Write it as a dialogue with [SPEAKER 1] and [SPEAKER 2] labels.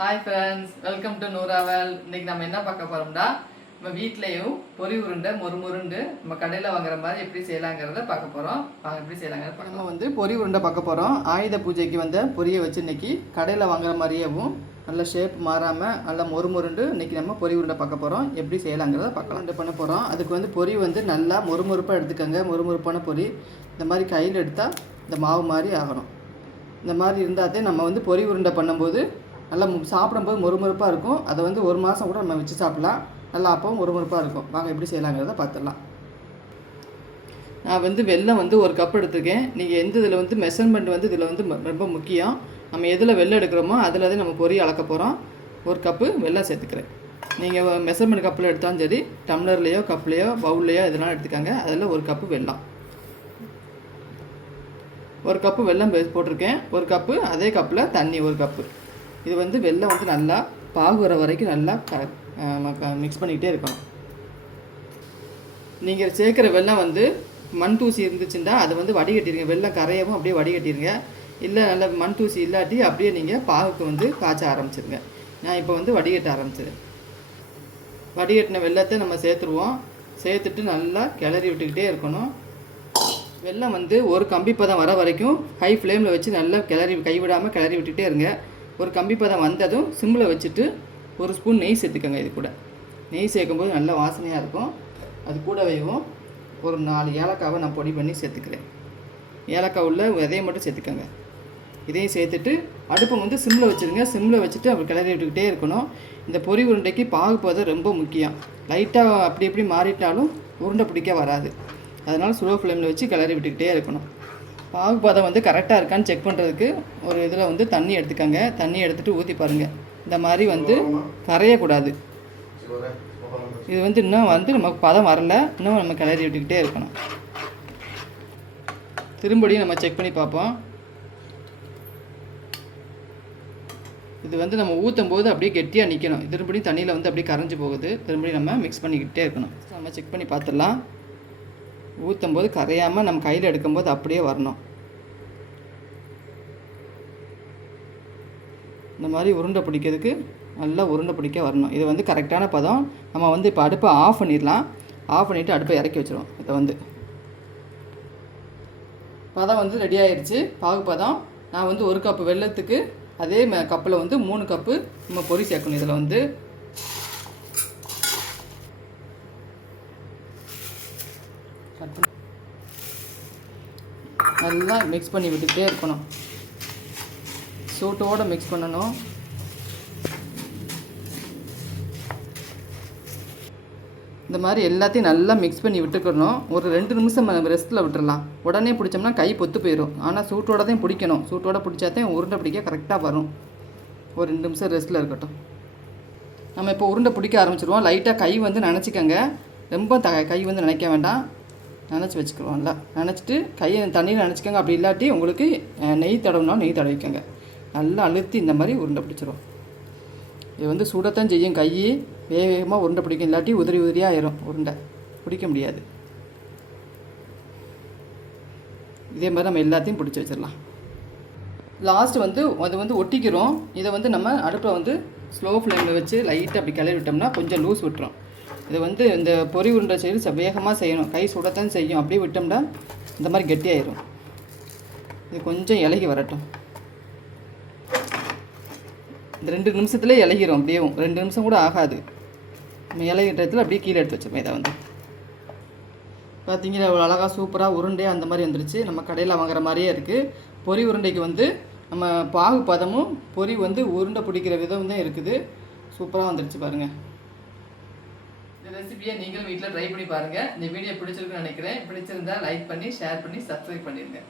[SPEAKER 1] Hi friends welcome to நூராவல் இன்னைக்கு நம்ம என்ன பார்க்க போறோம்னா நம்ம வீட்லேயும் பொரி உருண்டை மொறுமொருண்டு நம்ம கடையில் வாங்குற மாதிரி எப்படி செய்யலாங்கிறத பார்க்க போகிறோம் எப்படி செய்யலாங்கிறத நம்ம வந்து பொரி உருண்டை பார்க்க போகிறோம் ஆயுத பூஜைக்கு வந்த பொரியை வச்சு இன்னைக்கு கடையில் வாங்குற மாதிரியேவும் நல்ல ஷேப் மாறாமல் நல்ல மொறுமொருண்டு இன்னைக்கு நம்ம பொரி உருண்டை பார்க்க போகிறோம் எப்படி செய்யலாங்கிறத பார்க்கலாம். உருண்டை பண்ண போகிறோம் அதுக்கு வந்து பொரி வந்து நல்லா மொறுமொறுப்பாக எடுத்துக்கோங்க. மொறுமொறுப்பான பொரி இந்த மாதிரி கையில் எடுத்தால் இந்த மாவு மாதிரி ஆகணும். இந்த மாதிரி இருந்தாதே நம்ம வந்து பொரி உருண்டை பண்ணும்போது நல்லா சாப்பிடும்போது மொறுமொறுப்பாக இருக்கும். அதை வந்து ஒரு மாதம் கூட நம்ம வச்சு சாப்பிடலாம். நல்லா அப்பவும் மொறுமொறுப்பாக இருக்கும். வாங்க எப்படி செய்யலாங்கிறத பார்த்துடலாம். நான் வந்து வெள்ளம் வந்து ஒரு கப் எடுத்துருக்கேன். நீங்கள் எந்த இதில் வந்து மெஷர்மெண்ட் வந்து இதில் வந்து ம- ரொம்ப முக்கியம். நம்ம எதில் வெள்ளம் எடுக்கிறோமோ அதில் தான் நம்ம பொரி அளக்க போகிறோம் ஒரு கப்பு வெள்ளம் சேர்த்துக்கிறேன். நீங்கள் மெஷர்மெண்ட் கப்பில் எடுத்தாலும் சரி டம்ளர்லேயோ கப்லேயோ பவுல்லையோ இதெல்லாம் எடுத்துக்கோங்க. அதில் ஒரு கப்பு வெள்ளம் ஒரு கப்பு வெள்ளம் போட்டிருக்கேன். ஒரு கப்பு அதே கப்பில் தண்ணி ஒரு கப்பு. இது வந்து வெள்ளம் வந்து நல்லா பாகுற வரைக்கும் நல்லா க மிக்ஸ் பண்ணிக்கிட்டே இருக்கணும். நீங்கள் சேர்க்குற வெள்ளம் வந்து மண் தூசி இருந்துச்சுன்னா அதை வந்து வடிகட்டிடுங்க வெள்ளம் கரையவும் அப்படியே வடிகட்டிடுங்க இல்லை நல்ல மண் தூசி இல்லாட்டி அப்படியே நீங்கள் பாகுக்கு வந்து காய்ச்ச ஆரம்பிச்சிருங்க. நான் இப்போ வந்து வடிகட்ட ஆரம்பிச்சிடுறேன் வடிகட்டின வெள்ளத்தை நம்ம சேர்த்துருவோம். சேர்த்துட்டு நல்லா கிளறி விட்டுக்கிட்டே இருக்கணும். வெள்ளம் வந்து ஒரு கம்பி பதம் வர வரைக்கும் ஹை ஃப்ளேமில் வச்சு நல்லா கிளறி கைவிடாமல் கிளறி விட்டுக்கிட்டே இருங்க. ஒரு கம்பி பதம் வந்ததும் சிம்மில் வச்சுட்டு ஒரு ஸ்பூன் நெய் சேர்த்துக்கோங்க இது கூட. நெய் சேர்க்கும்போது நல்ல வாசனையாக இருக்கும். அது கூடவேவும் ஒரு நாலு ஏலக்காவை நான் பொடி பண்ணி சேர்த்துக்கிறேன். ஏலக்காய் உள்ள விதையை மட்டும் சேர்த்துக்கோங்க. இதையும் சேர்த்துட்டு அடுப்பை வந்து சிம்மில் வச்சுருங்க. சிம்மில் வச்சுட்டு அப்படி கிளறி விட்டுக்கிட்டே இருக்கணும். இந்த பொரி உருண்டைக்கு பாகு ரொம்ப முக்கியம். லைட்டாக அப்படி இப்படி மாறிட்டாலும் உருண்டை பிடிக்க வராது. அதனால் ஸ்லோ ஃப்ளேமில் வச்சு கிளறி விட்டுக்கிட்டே இருக்கணும். பாகுபாதம் வந்து கரெக்டாக இருக்கான்னு செக் பண்ணுறதுக்கு ஒரு இதில் வந்து தண்ணி எடுத்துக்கோங்க. தண்ணி எடுத்துகிட்டு ஊற்றி பாருங்கள் இந்த மாதிரி வந்து கரையக்கூடாது. இது வந்து இன்னும் வந்து நமக்கு பதம் வரல. இன்னும் நம்ம கிளறி விட்டுக்கிட்டே இருக்கணும். திரும்படியும் நம்ம செக் பண்ணி பார்ப்போம். இது வந்து நம்ம ஊற்றும் போது அப்படியே கெட்டியாக நிற்கணும் திரும்படியும் தண்ணியில் வந்து அப்படியே கரைஞ்சி போகுது. திரும்படியும் நம்ம மிக்ஸ் பண்ணிக்கிட்டே இருக்கணும். நம்ம செக் பண்ணி பார்த்துடலாம். ஊற்றும் போது கரையாமல் நம்ம கையில் எடுக்கும்போது அப்படியே வரணும். இந்த மாதிரி உருண்டை பிடிக்கிறதுக்கு நல்லா உருண்டை பிடிக்க வரணும். இது வந்து கரெக்டான பதம். நம்ம வந்து இப்போ அடுப்பை ஆஃப் பண்ணிடலாம். ஆஃப் பண்ணிவிட்டு அடுப்பை இறக்கி வச்சிருவோம். இதை வந்து. பதம் வந்து ரெடி ஆயிடுச்சு பாகு பதம். நான் வந்து ஒரு கப்பு வெல்லத்துக்கு அதே ம கப்பில் வந்து மூணு கப்பு நம்ம பொரி சேர்க்கணும். இதில் வந்து. கட் பண்ணி நல்லா மிக்ஸ் பண்ணி விட்டுக்கிட்டே இருக்கணும். சூட்டோடு மிக்ஸ் பண்ணணும். இந்த மாதிரி எல்லாத்தையும் நல்லா மிக்ஸ் பண்ணி விட்டுக்கணும். ஒரு ரெண்டு நிமிஷம் ரெஸ்ட்டில் விட்டுடலாம் உடனே பிடிச்சோம்னா கை பொத்து போயிடும் ஆனால் சூட்டோட தான் பிடிக்கணும். சூட்டோட பிடிச்சாதான் உருண்டை பிடிக்க கரெக்டாக வரும். ஒரு ரெண்டு நிமிஷம் ரெஸ்ட்டில் இருக்கட்டும். நம்ம இப்போ உருண்டை பிடிக்க ஆரம்பிச்சிருவோம். லைட்டாக கை வந்து நினச்சிக்கங்க. ரொம்ப த கை வந்து நினைக்க வேண்டாம். நினச்சி வச்சுக்கிறோம்ல நினச்சிட்டு கையை தண்ணியில் நினச்சிக்கோங்க. அப்படி இல்லாட்டி உங்களுக்கு நெய் தடவுனா நெய் தடவிக்கோங்க. நல்லா அழுத்தி இந்த மாதிரி உருண்டை பிடிச்சிரும். இது வந்து சுடத்தான் செய்யும். கை வேக வேகமாக உருண்டை பிடிக்கும். இல்லாட்டி உதிரி உதிரியாக ஆயிரும் உருண்டை. பிடிக்க முடியாது. இதே மாதிரி நம்ம எல்லாத்தையும் பிடிச்சி வச்சிடலாம். லாஸ்ட்டு வந்து அது வந்து ஒட்டிக்கிறோம். இதை வந்து நம்ம அடுப்பில் வந்து ஸ்லோ ஃப்ளேமில் வச்சு லைட்டாக அப்படி கிளறி விட்டோம்னா கொஞ்சம் லூஸ் விட்டுரும். இது வந்து இந்த பொரி உருண்டை செய்து ச- வேகமாக செய்யணும். கை சுடத்தான் செய்யும். அப்படியே விட்டோம்னா இந்த மாதிரி கெட்டியாயிரும். இது கொஞ்சம் இலகி வரட்டும். இந்த ரெண்டு நிமிஷத்துல இலகிரும். அப்படியே ரெண்டு நிமிஷம் கூட ஆகாது. நம்ம இலகிட்டத்தில் அப்படியே கீழே எடுத்து வச்சோம் இதை வந்து. பார்த்தீங்களா இவ்வளோ அழகாக சூப்பராக உருண்டே அந்த மாதிரி வந்துருச்சு. நம்ம கடையில் வாங்குற மாதிரியே இருக்குது பொரி உருண்டைக்கு வந்து நம்ம பாகு பதமும் பொரி வந்து உருண்டை பிடிக்கிற விதம் தான் இருக்குது. சூப்பராக வந்துருச்சு பாருங்கள் இந்த ரெசிபியை நீங்களும் வீட்டில் ட்ரை பண்ணி பாருங்கள் இந்த வீடியோ பிடிச்சிருக்குன்னு நினைக்கிறேன். பிடிச்சிருந்தா லைக் பண்ணி ஷேர் பண்ணி சப்ஸ்கிரைப் பண்ணிடுங்க